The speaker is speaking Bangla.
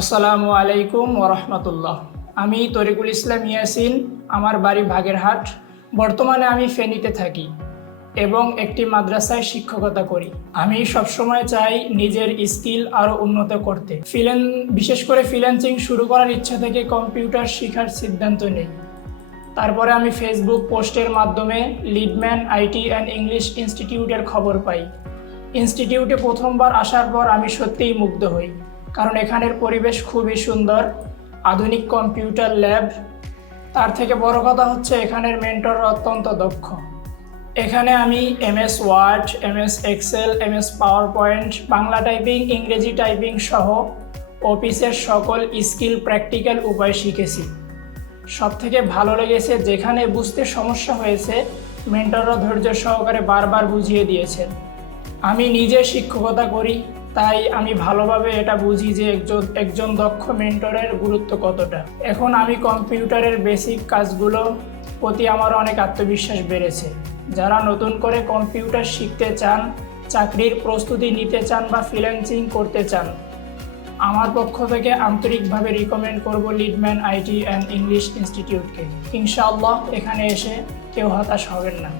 আসসালামু আলাইকুম ওরহমতুল্লাহ। আমি তরিকুল ইসলাম ইয়াসিন। আমার বাড়ি বাগেরহাট। বর্তমানে আমি ফেনীতে থাকি এবং একটি মাদ্রাসায় শিক্ষকতা করি। আমি সবসময় চাই নিজের স্কিল আরও উন্নত করতে। বিশেষ করে ফ্রিল্যান্সিং শুরু করার ইচ্ছা থেকে কম্পিউটার শেখার সিদ্ধান্ত নেই। তারপরে আমি ফেসবুক পোস্টের মাধ্যমে লিডম্যান আইটি অ্যান্ড ইংলিশ ইনস্টিটিউটের খবর পাই। ইনস্টিটিউটে প্রথমবার আসার পর আমি সত্যিই মুগ্ধ হই, কারণ এখানের পরিবেশ খুবই সুন্দর, আধুনিক কম্পিউটার ল্যাব। তার থেকে বড় কথা হচ্ছে এখানের মেন্টর অত্যন্ত দক্ষ। এখানে আমি MS word, MS excel, MS power point, Bangla typing, ইংরেজি টাইপিং সহ অফিসের সকল স্কিল প্র্যাকটিক্যাল উপায় শিখেছি। সবথেকে ভালো লেগেছে যেখানে বুঝতে সমস্যা হয়েছে মেন্টররা ধৈর্য সহকারে বারবার বুঝিয়ে দিয়েছেন। আমি নিজে শিক্ষকতা করি, তাই আমি ভালোভাবে এটা বুঝি যে একজন দক্ষ মেন্টরের গুরুত্ব কতটা। এখন আমি কম্পিউটারের বেসিক কাজগুলো প্রতি আমার অনেক আত্মবিশ্বাস বেড়েছে। যারা নতুন করে কম্পিউটার শিখতে চান, চাকরির প্রস্তুতি নিতে চান বা ফ্রিল্যান্সিং করতে চান, আমার পক্ষ থেকে আন্তরিকভাবে রিকমেন্ড করব লিডম্যান আইটি অ্যান্ড ইংলিশ ইনস্টিটিউটকে। ইনশাআল্লাহ এখানে এসে কেউ হতাশ হবেন না।